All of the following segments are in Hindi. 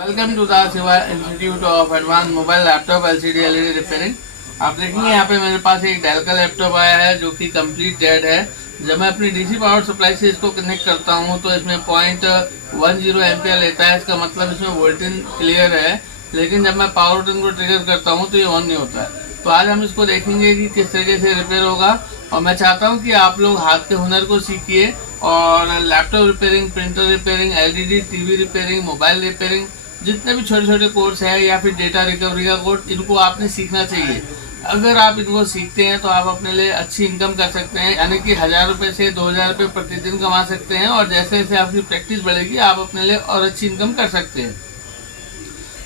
Welcome to the Shiva institute of advance mobile laptop LCD LED repairing. आप देखेंगे यहाँ पे मेरे पास एक डेल का लैपटॉप आया है जो कि कंप्लीट डेड है। जब मैं अपनी डीसी पावर सप्लाई से इसको कनेक्ट करता हूँ तो इसमें 0.10 एम्पियर लेता है। इसका मतलब इसमें वोल्टेज क्लियर है, लेकिन जब मैं पावर बटन को ट्रिगर करता हूँ तो ये ऑन नहीं होता है। तो आज हम इसको देखेंगे कि किस तरीके से रिपेयर होगा, और मैं चाहता हूँ कि आप लोग हाथ के हुनर को सीखिए और laptop repairing, printer repairing, LED TV repairing, mobile repairing, जितने भी छोटे छोटे कोर्स है या फिर डेटा रिकवरी का कोर्स, इनको आपने सीखना चाहिए। अगर आप इनको सीखते हैं तो आप अपने लिए अच्छी इनकम कर सकते हैं, यानी कि 1000 रुपये से 2000 रुपये प्रतिदिन कमा सकते हैं। और जैसे जैसे आपकी प्रैक्टिस बढ़ेगी आप अपने लिए और अच्छी इनकम कर सकते हैं।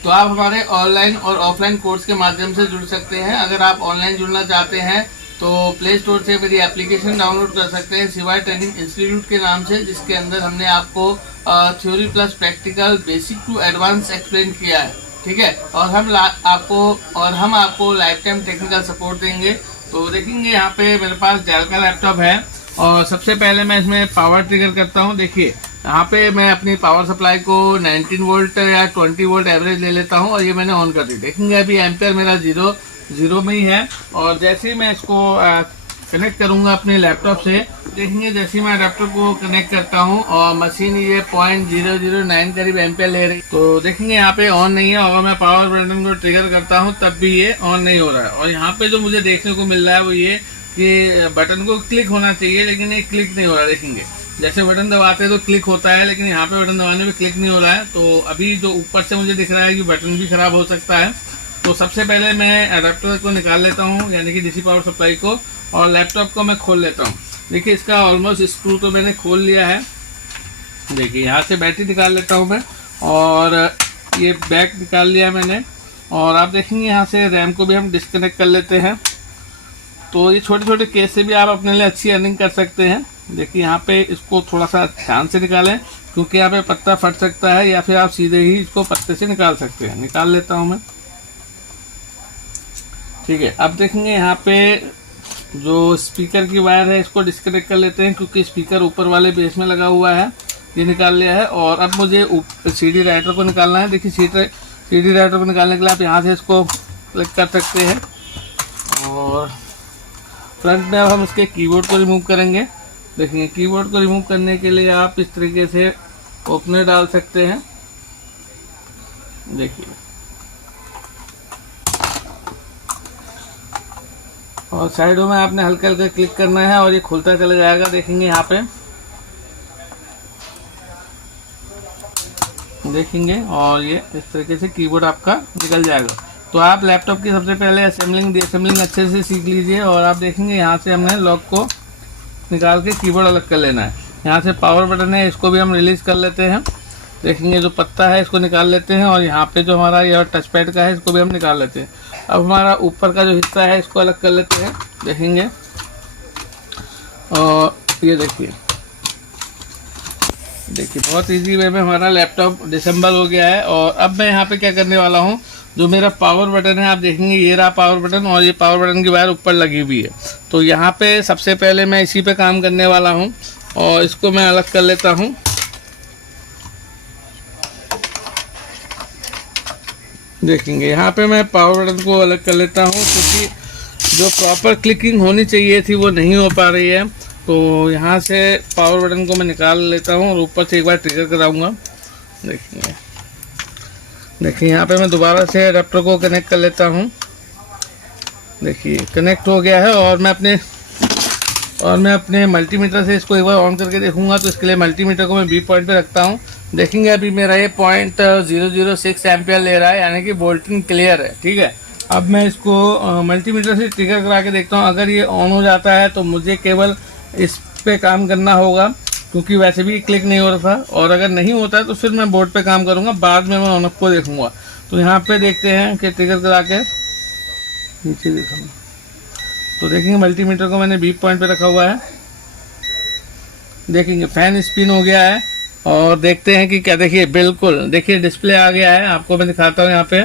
तो आप हमारे ऑनलाइन और ऑफलाइन कोर्स के माध्यम से जुड़ सकते हैं। अगर आप ऑनलाइन जुड़ना चाहते हैं तो प्ले स्टोर से मेरी एप्लीकेशन डाउनलोड कर सकते हैं शिवा ट्रेनिंग इंस्टीट्यूट के नाम से, जिसके अंदर हमने आपको theory plus practical basic to advance explain किया है, ठीक है। और हम आपको लाइफ टाइम टेक्निकल सपोर्ट देंगे। तो देखेंगे यहाँ पे मेरे पास डेल का लैपटॉप है, और सबसे पहले मैं इसमें पावर ट्रिगर करता हूँ। देखिए यहाँ पे मैं अपनी पावर सप्लाई को 19 वोल्ट या 20 वोल्ट एवरेज ले लेता हूँ, और ये मैंने ऑन कर दी। देखेंगे अभी एम्पियर मेरा जीरो में ही है। और जैसे ही मैं इसको कनेक्ट करूंगा अपने लैपटॉप से, देखेंगे जैसे ही मैं लैपटॉप को कनेक्ट करता हूं और मशीन ये 0.009 करीब एम्पियर ले रही, तो देखेंगे यहाँ पे ऑन नहीं है। और मैं पावर बटन को ट्रिगर करता हूं तब भी ये ऑन नहीं हो रहा है। और यहाँ पे जो मुझे देखने को मिल रहा है वो ये कि बटन को क्लिक होना चाहिए, लेकिन ये क्लिक नहीं हो रहा। देखेंगे जैसे बटन दबाते हैं तो क्लिक होता है, लेकिन यहाँ पे बटन दबाने पे क्लिक नहीं हो रहा है। तो अभी जो ऊपर से मुझे दिख रहा है कि बटन भी खराब हो सकता है। तो सबसे पहले मैं अडेप्टर को निकाल लेता हूँ, यानी कि डीसी पावर सप्लाई को, और लैपटॉप को मैं खोल लेता हूँ। देखिए इसका ऑलमोस्ट स्क्रू तो मैंने खोल लिया है। देखिए यहाँ से बैटरी निकाल लेता हूँ मैं, और ये बैक निकाल लिया मैंने। और आप देखेंगे यहाँ से रैम को भी हम डिस्कनेक्ट कर लेते हैं। तो ये छोटे छोटे केस से भी आप अपने लिए अच्छी अर्निंग कर सकते हैं। देखिए यहाँ पे इसको थोड़ा सा ध्यान से निकालें, क्योंकि यहाँ पे पत्ता फट सकता है, या फिर आप सीधे ही इसको पत्ते से निकाल सकते हैं। निकाल लेता हूँ मैं, ठीक है। अब देखेंगे यहाँ पे जो स्पीकर की वायर है इसको डिस्कनेक्ट कर लेते हैं, क्योंकि स्पीकर ऊपर वाले बेस में लगा हुआ है। ये निकाल लिया है। और अब मुझे सीडी राइटर को निकालना है। देखिए सीडी राइटर को निकालने के लिए आप यहाँ से इसको क्लिक कर सकते हैं। और फ्रंट में अब हम इसके कीबोर्ड को रिमूव करेंगे। देखिए कीबोर्ड को रिमूव करने के लिए आप इस तरीके से ओपनर डाल सकते हैं। देखिए, और साइडों में आपने हल्का हल्का क्लिक करना है और ये खुलता चला जाएगा। देखेंगे यहाँ पे, देखेंगे, और ये इस तरीके से कीबोर्ड आपका निकल जाएगा। तो आप लैपटॉप की सबसे पहले असेंबलिंग अच्छे से सीख लीजिए। और आप देखेंगे यहाँ से हमने लॉक को निकाल के कीबोर्ड अलग कर लेना है। यहाँ से पावर बटन है, इसको भी हम रिलीज कर लेते हैं। देखेंगे जो पत्ता है इसको निकाल लेते हैं, और यहाँ पे जो हमारा ये टच पैड का है इसको भी हम निकाल लेते हैं। अब हमारा ऊपर का जो हिस्सा है इसको अलग कर लेते हैं। देखेंगे, और ये देखिए बहुत इजी वे में हमारा लैपटॉप डिसेंबल हो गया है। और अब मैं यहाँ पे क्या करने वाला हूँ, जो मेरा पावर बटन है आप देखेंगे ये रहा पावर बटन, और ये पावर बटन की वायर ऊपर लगी हुई है। तो यहाँ पे सबसे पहले मैं इसी पे काम करने वाला हूँ, और इसको मैं अलग कर लेता हूँ। देखेंगे यहाँ पे मैं पावर बटन को अलग कर लेता हूँ, क्योंकि जो प्रॉपर क्लिकिंग होनी चाहिए थी वो नहीं हो पा रही है। तो यहाँ से पावर बटन को मैं निकाल लेता हूँ और ऊपर से एक बार ट्रिगर कराऊंगा। देखिए यहाँ पे मैं दोबारा से अडेप्टर को कनेक्ट कर लेता हूँ। देखिए कनेक्ट हो गया है। और मैं अपने मल्टीमीटर से इसको एक बार ऑन करके देखूंगा। तो इसके लिए मल्टीमीटर को मैं बी पॉइंट पे रखता हूँ। देखेंगे अभी मेरा ये 0.006 एम्पियर ले रहा है, यानी कि वोल्टेज क्लियर है, ठीक है। अब मैं इसको मल्टीमीटर से ट्रिगर करा के देखता हूँ। अगर ये ऑन हो जाता है तो मुझे केवल इस पे काम करना होगा, क्योंकि वैसे भी क्लिक नहीं हो रहा था। और अगर नहीं होता है तो फिर मैं बोर्ड पे काम करूँगा, बाद में मैं ऑन ऑफ को देखूंगा। तो यहाँ पे देखते हैं कि ट्रिगर करा के नीचे देखूँगा। तो देखेंगे मल्टीमीटर को मैंने बी पॉइंट पे रखा हुआ है। देखेंगे फैन स्पिन हो गया है, और देखते हैं कि क्या। देखिए बिल्कुल, देखिए डिस्प्ले आ गया है। आपको मैं दिखाता हूँ, यहाँ पे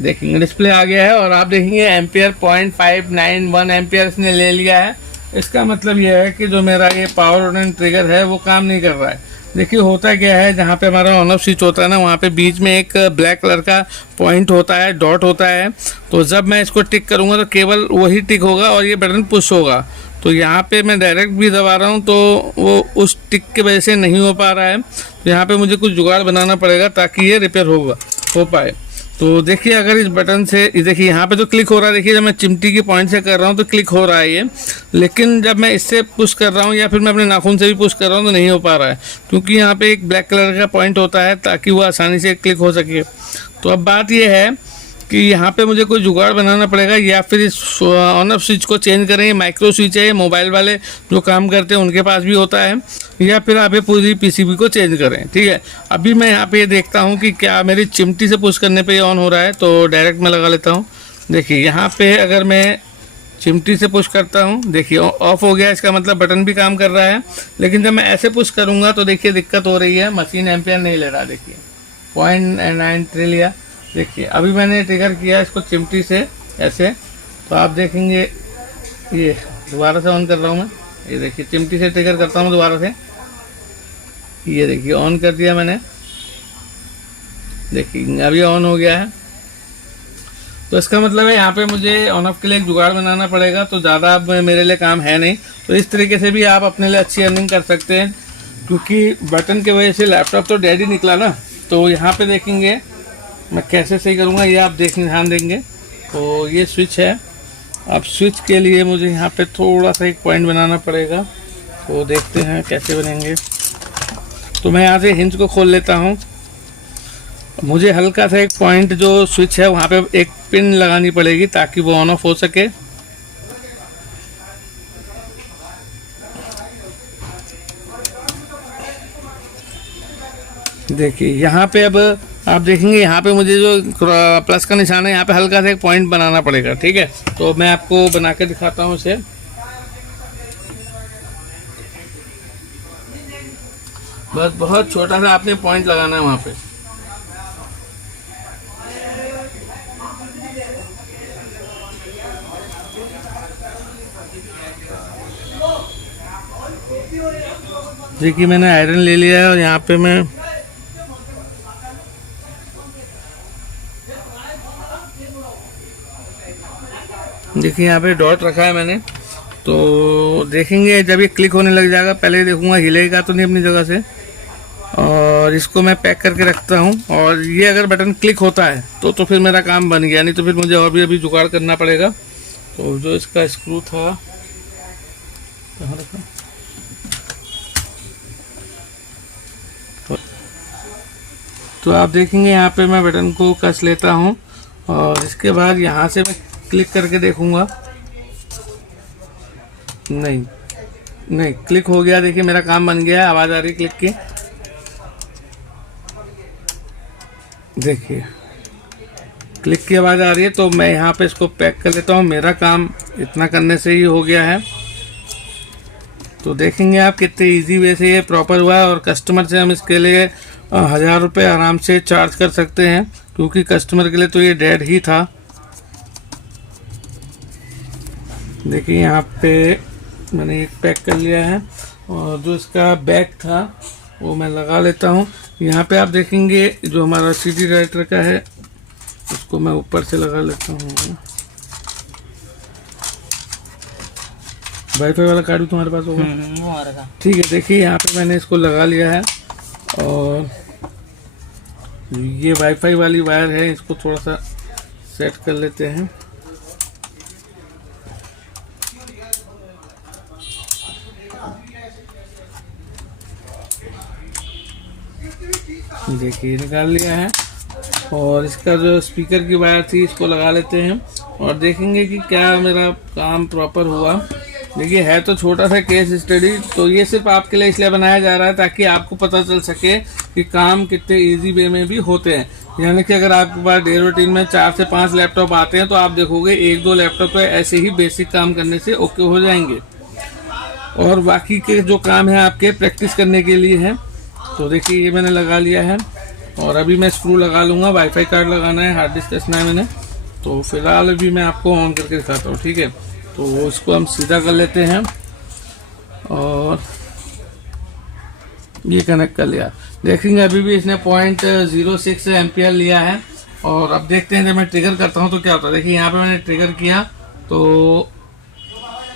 देखेंगे डिस्प्ले आ गया है। और आप देखेंगे एम्पियर 0.591 एम्पियर इसने ले लिया है। इसका मतलब यह है कि जो मेरा ये पावर बटन ट्रिगर है वो काम नहीं कर रहा है। देखिए होता क्या है, जहाँ पे हमारा ऑन ऑफ स्विच होता है ना, वहाँ पे बीच में एक ब्लैक कलर का पॉइंट होता है, डॉट होता है। तो जब मैं इसको टिक करूँगा तो केवल वही टिक होगा और ये बटन पुश होगा। तो यहाँ पे मैं डायरेक्ट भी दबा रहा हूँ तो वो उस टिक की वजह से नहीं हो पा रहा है। तो यहाँ पे मुझे कुछ जुगाड़ बनाना पड़ेगा ताकि ये रिपेयर हो पाए। तो देखिए अगर इस बटन से, देखिए यहाँ पे तो क्लिक हो रहा है, देखिए जब मैं चिमटी के पॉइंट से कर रहा हूँ तो क्लिक हो रहा है ये, लेकिन जब मैं इससे पुश कर रहा हूँ या फिर मैं अपने नाखून से भी पुश कर रहा हूँ तो नहीं हो पा रहा है, क्योंकि यहाँ पे एक ब्लैक कलर का पॉइंट होता है ताकि वो आसानी से क्लिक हो सके। तो अब बात ये है कि यहाँ पे मुझे कोई जुगाड़ बनाना पड़ेगा, या फिर इस ऑन ऑफ स्विच को चेंज करें। ये माइक्रो स्विच है, ये मोबाइल वाले जो काम करते हैं उनके पास भी होता है, या फिर आप ये पूरी पीसीबी को चेंज करें। ठीक है, अभी मैं यहाँ पे ये देखता हूँ कि क्या मेरी चिमटी से पुश करने पे ये ऑन हो रहा है। तो डायरेक्ट मैं लगा लेता हूँ। देखिए यहाँ पे अगर मैं चिमटी से पुश करता हूँ, देखिए ऑफ हो गया, इसका मतलब बटन भी काम कर रहा है। लेकिन जब मैं ऐसे पुश करूँगा तो देखिए दिक्कत हो रही है, मशीन एम्पियर नहीं ले रहा। देखिए 0.93 लिया। देखिए अभी मैंने ट्रिगर किया इसको चिमटी से ऐसे, तो आप देखेंगे ये दोबारा से ऑन कर रहा हूँ मैं। ये देखिए चिमटी से ट्रिगर करता हूँ दोबारा से, ये देखिए ऑन कर दिया मैंने। देखिए अभी ऑन हो गया है। तो इसका मतलब है यहाँ पे मुझे ऑन ऑफ के लिए एक जुगाड़ बनाना पड़ेगा। तो ज़्यादा अब मेरे लिए काम है नहीं। तो इस तरीके से भी आप अपने लिए अच्छी अर्निंग कर सकते हैं, क्योंकि बटन की वजह से लैपटॉप तो डेड ही निकला ना। तो यहाँ पे देखेंगे मैं कैसे सही करूँगा, ये आप ध्यान देंगे। तो ये स्विच है, अब स्विच के लिए मुझे यहाँ पे थोड़ा सा एक पॉइंट बनाना पड़ेगा। तो देखते हैं कैसे बनेंगे। तो मैं यहाँ से हिंज को खोल लेता हूँ। मुझे हल्का सा एक पॉइंट जो स्विच है वहाँ पे एक पिन लगानी पड़ेगी ताकि वो ऑन ऑफ हो सके। देखिए यहाँ पे अब आप देखेंगे, यहाँ पे मुझे जो प्लस का निशान है यहाँ पे हल्का सा एक पॉइंट बनाना पड़ेगा। ठीक है, तो मैं आपको बना के दिखाता हूँ इसे। बस बहुत छोटा सा आपने पॉइंट लगाना है वहाँ पे। देखिए मैंने आयरन ले लिया है और यहाँ पे मैं देखिए यहाँ पे डॉट रखा है मैंने। तो देखेंगे जब ये क्लिक होने लग जाएगा, पहले देखूंगा हिलेगा तो नहीं अपनी जगह से। और इसको मैं पैक करके रखता हूँ। और ये अगर बटन क्लिक होता है तो फिर मेरा काम बन गया, नहीं तो फिर मुझे और भी अभी जुगाड़ करना पड़ेगा। तो जो इसका स्क्रू था कहाँ रखा, तो आप देखेंगे यहाँ पे मैं बटन को कस लेता हूँ और इसके बाद यहाँ से मैं क्लिक करके देखूंगा। नहीं क्लिक हो गया। देखिए मेरा काम बन गया, आवाज़ आ रही क्लिक की। देखिए क्लिक की आवाज़ आ रही है। तो मैं यहाँ पे इसको पैक कर लेता हूँ। मेरा काम इतना करने से ही हो गया है। तो देखेंगे आप कितने इजी वे से ये प्रॉपर हुआ है। और कस्टमर से हम इसके लिए 1000 रुपये आराम से चार्ज कर सकते हैं, क्योंकि कस्टमर के लिए तो ये डेड ही था। देखिए यहाँ पे मैंने एक पैक कर लिया है और जो इसका बैक था वो मैं लगा लेता हूँ। यहाँ पे आप देखेंगे जो हमारा CD राइटर का है उसको मैं ऊपर से लगा लेता हूँ। वाईफाई वाला कार्ड भी तुम्हारे पास होगा? ठीक है, देखिए यहाँ पे मैंने इसको लगा लिया है। और ये वाईफाई वाली वायर है, इसको थोड़ा सा सेट कर लेते हैं। देखिए निकाल लिया है। और इसका जो स्पीकर की वायर थी इसको लगा लेते हैं और देखेंगे कि क्या मेरा काम प्रॉपर हुआ। देखिए है तो छोटा सा केस स्टडी, तो ये सिर्फ आपके लिए इसलिए बनाया जा रहा है ताकि आपको पता चल सके कि काम कितने इजी वे में भी होते हैं। यानी कि अगर आपके पास डे रूटीन में 4 से 5 लैपटॉप आते हैं तो आप देखोगे 1-2 लैपटॉप पे ऐसे ही बेसिक काम करने से ओके हो जाएंगे, और बाकी के जो काम है आपके प्रैक्टिस करने के लिए है। तो देखिए ये मैंने लगा लिया है और अभी मैं स्क्रू लगा लूँगा। वाईफाई कार्ड लगाना है, हार्ड डिस्क कसना है मैंने। तो फिलहाल अभी मैं आपको ऑन करके दिखाता हूँ। ठीक है, तो इसको हम सीधा कर लेते हैं और ये कनेक्ट कर लिया। देखेंगे अभी भी इसने 0.06 एम्पियर लिया है। और अब देखते हैं जब मैं ट्रिगर करता हूँ तो क्या होता है। देखिए यहाँ पे मैंने ट्रिगर किया तो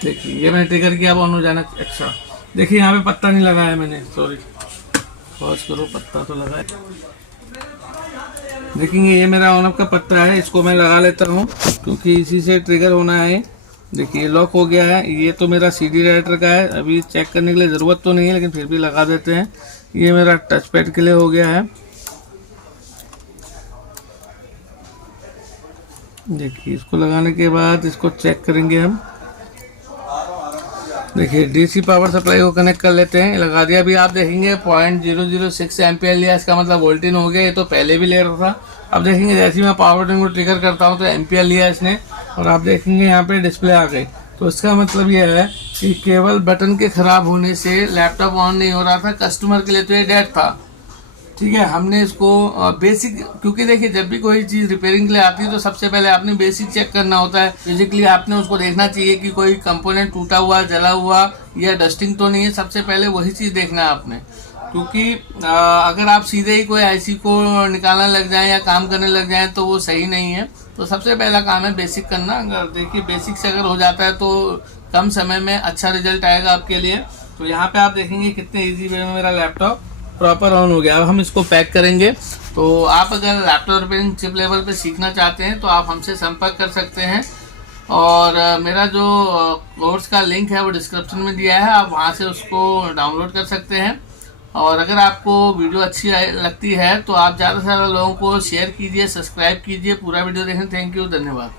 देखिए ये मैंने ट्रिगर किया, अब ऑन हो जाना एक्स्ट्रा। देखिए यहाँ पे पत्ता नहीं लगाया मैंने, सॉरी, पॉज करो, पत्ता तो लगा है। देखेंगे ये मेरा ऑन ऑफ का पत्ता है, इसको मैं लगा लेता हूँ क्योंकि इसी से ट्रिगर होना है। देखिए लॉक हो गया है। ये तो मेरा CD राइटर का है, अभी चेक करने के लिए ज़रूरत तो नहीं है लेकिन फिर भी लगा देते हैं। ये मेरा टच पैड के लिए हो गया है। देखिए इसको लगाने के बाद इसको चेक करेंगे हम। देखिए DC पावर सप्लाई को कनेक्ट कर लेते हैं, लगा दिया। अभी आप देखेंगे 0.006 एम्पियर लिया, इसका मतलब वोल्टेज हो गया। ये तो पहले भी ले रहा था। अब देखेंगे जैसे ही मैं पावर बटन को ट्रिगर करता हूँ तो एम्पियर लिया इसने, और आप देखेंगे यहाँ पे डिस्प्ले आ गई। तो इसका मतलब ये है कि केवल बटन के खराब होने से लैपटॉप ऑन नहीं हो रहा था। कस्टमर के लिए तो ये डेड था, ठीक है। हमने इसको बेसिक, क्योंकि देखिए जब भी कोई चीज़ रिपेयरिंग के लिए आती है तो सबसे पहले आपने बेसिक चेक करना होता है। बेसिकली आपने उसको देखना चाहिए कि कोई कंपोनेंट टूटा हुआ, जला हुआ या डस्टिंग तो नहीं है। सबसे पहले वही चीज़ देखना है आपने, क्योंकि अगर आप सीधे ही कोई IC को निकालने लग जाएं या काम करने लग जाएं तो वो सही नहीं है। तो सबसे पहला काम है बेसिक करना। अगर देखिए बेसिक से अगर हो जाता है तो कम समय में अच्छा रिजल्ट आएगा आपके लिए। तो यहाँ पे आप देखेंगे कितने ईजी वे में मेरा लैपटॉप प्रॉपर ऑन हो गया। अब हम इसको पैक करेंगे। तो आप अगर लैपटॉप रिपेयरिंग चिप लेवल पे सीखना चाहते हैं तो आप हमसे संपर्क कर सकते हैं। और मेरा जो कोर्स का लिंक है वो डिस्क्रिप्शन में दिया है, आप वहाँ से उसको डाउनलोड कर सकते हैं। और अगर आपको वीडियो अच्छी लगती है तो आप ज़्यादा से ज़्यादा लोगों को शेयर कीजिए, सब्सक्राइब कीजिए। पूरा वीडियो देखें। थैंक यू, धन्यवाद।